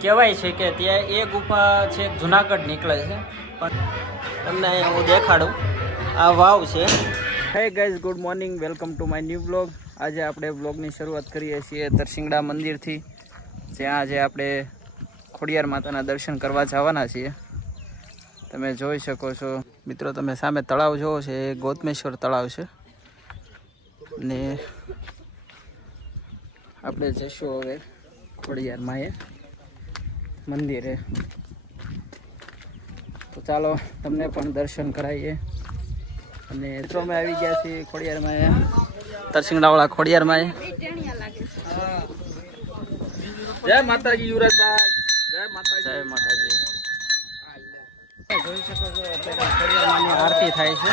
કહેવાય છે કે ત્યાં એ ગુફા છે, જુનાગઢ નીકળે છે. પણ તમને અહીંયા હું દેખાડું. આ વાવ છે. Hey guys good morning welcome to my new blog આજે આપણે બ્લોગની શરૂઆત કરીએ છીએ તરસિંગડા મંદિરથી, જ્યાં આજે આપણે ખોડિયાર માતાના દર્શન કરવા જવાના છીએ. તમે જોઈ શકો છો. મિત્રો, તમે સામે તળાવ જોવો છે, એ ગૌતમેશ્વર તળાવ છે. ને આપણે જઈશું હવે ખોડિયાર માએ. મંદિરે તો ચાલો તમને પણ દર્શન કરાવીએ. અને તો અમે આવી ગયા છીએ ખોડિયારમાં તરસિંગડાવાળા ખોડિયારમાં જય માતાજી યુવરાજભાઈ. જય માતાજી. જય માતાજી. જોઈ શકો છો અત્યારે ખોડિયાર આરતી થાય છે.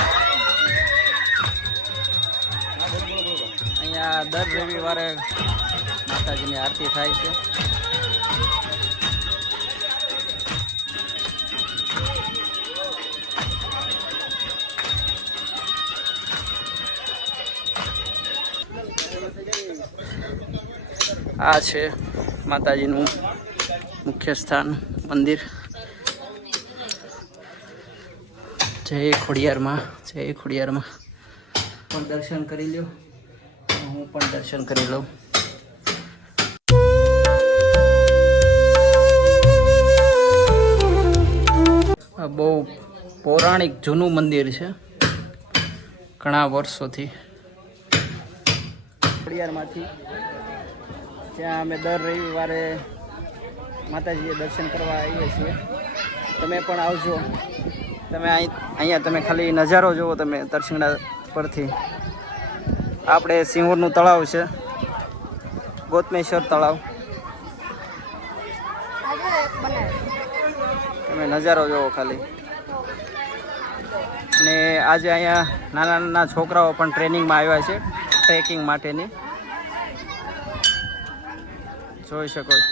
અહીંયા દર રવિવારે માતાજીની આરતી થાય છે. આ છે માતાજીનું મુખ્ય સ્થાન, મંદિર. જય ખોડિયારમાં જય ખોડિયારમાં. પણ દર્શન કરી લ્યો. હું પણ દર્શન કરી લઉં. આ બહુ પૌરાણિક જૂનું મંદિર છે. ઘણા વર્ષોથી. ખોડિયારમાંથી જ્યાં અમે દર રવિવારે માતાજીએ દર્શન કરવા આવીએ છીએ. તમે પણ આવજો. તમે અહીં અહીંયા તમે ખાલી નજારો જુઓ તમે તરસિંગડા પરથી. આપણે સિંહોરનું તળાવ છે. ગોતમેશ્વર તળાવ. તમે નજારો જુઓ ખાલી. અને આજે અહીંયા નાના નાના છોકરાઓ પણ ટ્રેનિંગમાં આવ્યા છે, ટ્રેકિંગ માટેની. જોઈ શકો છો.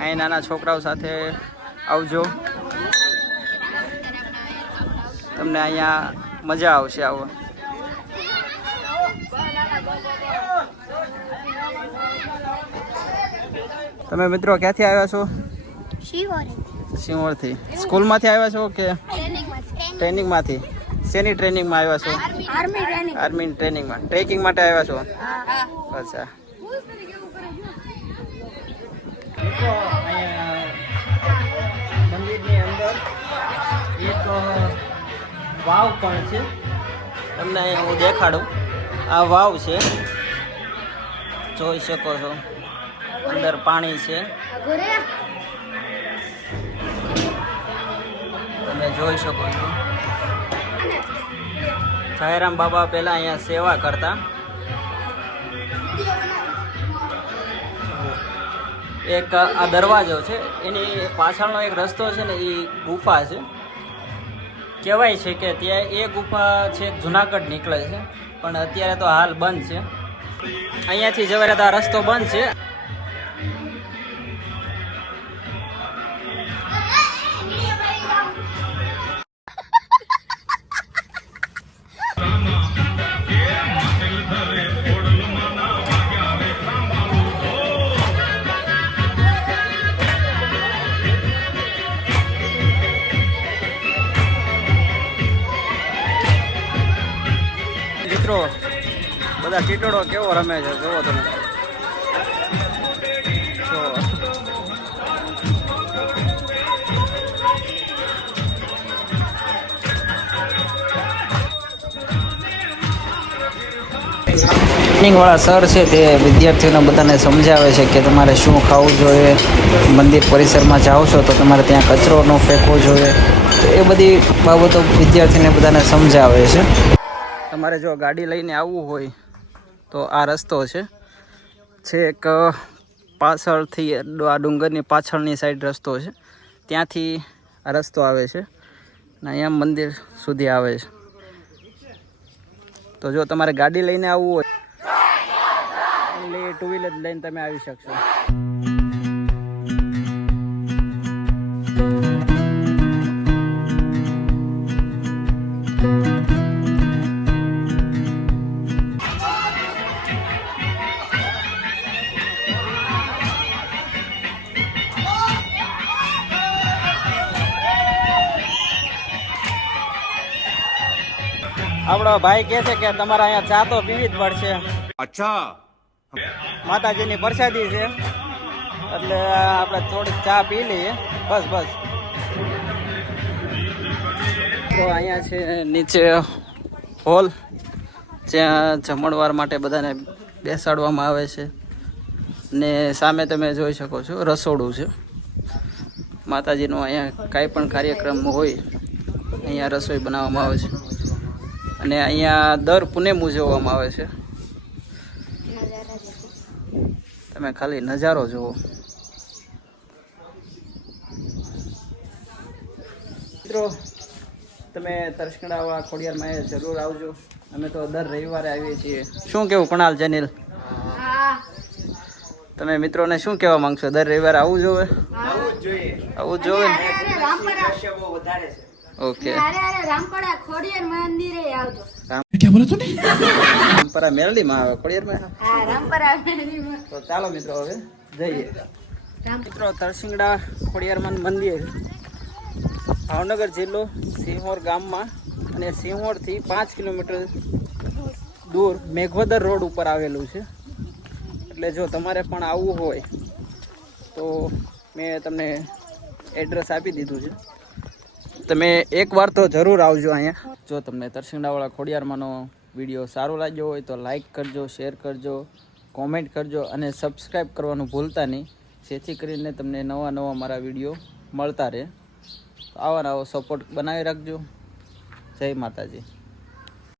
અહીં નાના છોકરાઓ સાથે આવજો. તમને અહીંયા મજા આવશે આવવા તમે મિત્રો ક્યાંથી આવ્યા છો? સિંહોરથી સ્કૂલમાંથી આવ્યા છો કે ટ્રેનિંગમાંથી. શેની ટ્રેનિંગમાં આવ્યા છો? આર્મી ટ્રેનિંગમાં. ટ્રેકિંગ માટે આવ્યા છો? અચ્છા. મિત્રો અહીંયા મંદિરની અંદર એક વાવ પણ છે. તમને અહીંયા હું દેખાડું. આ વાવ છે. જોઈ શકો છો. અંદર પાણી છે. તમે જોઈ શકો છો. જયરામ બાબા પહેલાં અહીંયા સેવા કરતા. એક, આ દરવાજો છે. એની પાછળનો એક રસ્તો છે ને એ ગુફા છે. કહેવાય છે કે ત્યાં એ ગુફા છે, જુનાગઢ નીકળે છે. પણ અત્યારે તો હાલ બંધ છે. અહીંયાથી જવાય તો આ રસ્તો બંધ છે. મિત્રો, બધા ટીટોડો કેવો રમે છે, જોવો તમે. ટ્રેનિંગવાળા સર છે તે વિદ્યાર્થીઓને બધાને સમજાવે છે કે તમારે શું ખાવું જોઈએ. મંદિર પરિસરમાં જાઓ છો તો તમારે ત્યાં કચરો ન ફેંકવો જોઈએ. તો એ બધી બાબતો વિદ્યાર્થીને બધાને સમજાવે છે. તમારે જો ગાડી લઈને આવવું હોય તો આ રસ્તો છે. છેક પાછળથી આ ડુંગરની પાછળની સાઈડ રસ્તો છે. ત્યાંથી આ રસ્તો આવે છે અને અહીંયા મંદિર સુધી આવે છે. તો જો તમારે ગાડી લઈને આવવું હોય એટલે ટુ વ્હીલર લઈને તમે આવી શકશો. આપણો ભાઈ કહે છે કે તમારા અહીંયા ચા તો પીવી જ પડશે. અચ્છા. માતાજીની પ્રસાદી છે. એટલે આપણે થોડીક ચા પી લઈએ. બસ બસ. તો અહીંયા છે નીચે હોલ. જ્યાં જમણવાર માટે બધાને બેસાડવામાં આવે છે. ને સામે તમે જોઈ શકો છો રસોડું છે. માતાજીનો અહીંયા કાંઈ પણ કાર્યક્રમ હોય અહીંયા રસોઈ બનાવવામાં આવે છે. અને અહીંયા દર પુનેમ ઉજવવામાં આવે છે. તમે ખાલી નજારો જુઓ. મિત્રો તમે તરસકડાવા ખોડિયારમાં જરૂર આવજો. અમે તો દર રવિવારે આવીએ છીએ. શું કેવું કણાલ જનીલ? તમે મિત્રોને શું કહેવા માંગશો? દર રવિવારે આવવું જોવે આવવું જ જોવે ને? ઓકે. અરે અરે રામપરા ખોડિયાર મંદિરે આવજો. પરંપરા મેરડીમાં આવે હા રામપરા મંદિરમાં. તો ચાલો મિત્રો હવે જઈએ. મિત્રો તરસિંગડા ખોડિયારમાન મંદિર. ભાવનગર જિલ્લો સિંહોર ગામમાં અને સિંહોરથી પાંચ કિલોમીટર દૂર મેઘવદર રોડ ઉપર આવેલું છે. એટલે જો તમારે પણ આવવું હોય તો મેં તમને એડ્રેસ આપી દીધું છે. તમે એકવાર તો જરૂર આવજો અહીંયા. જો તમને તરસિંગડાવાળા ખોડિયારમાંનો વીડિયો સારો લાગ્યો હોય તો લાઈક કરજો, શેર કરજો, કોમેન્ટ કરજો અને સબસ્ક્રાઈબ કરવાનું ભૂલતા નહીં. જેથી કરીને તમને નવા નવા મારા વીડિયો મળતા રહે. આવા નવો સપોર્ટ બનાવી રાખજો. જય માતાજી.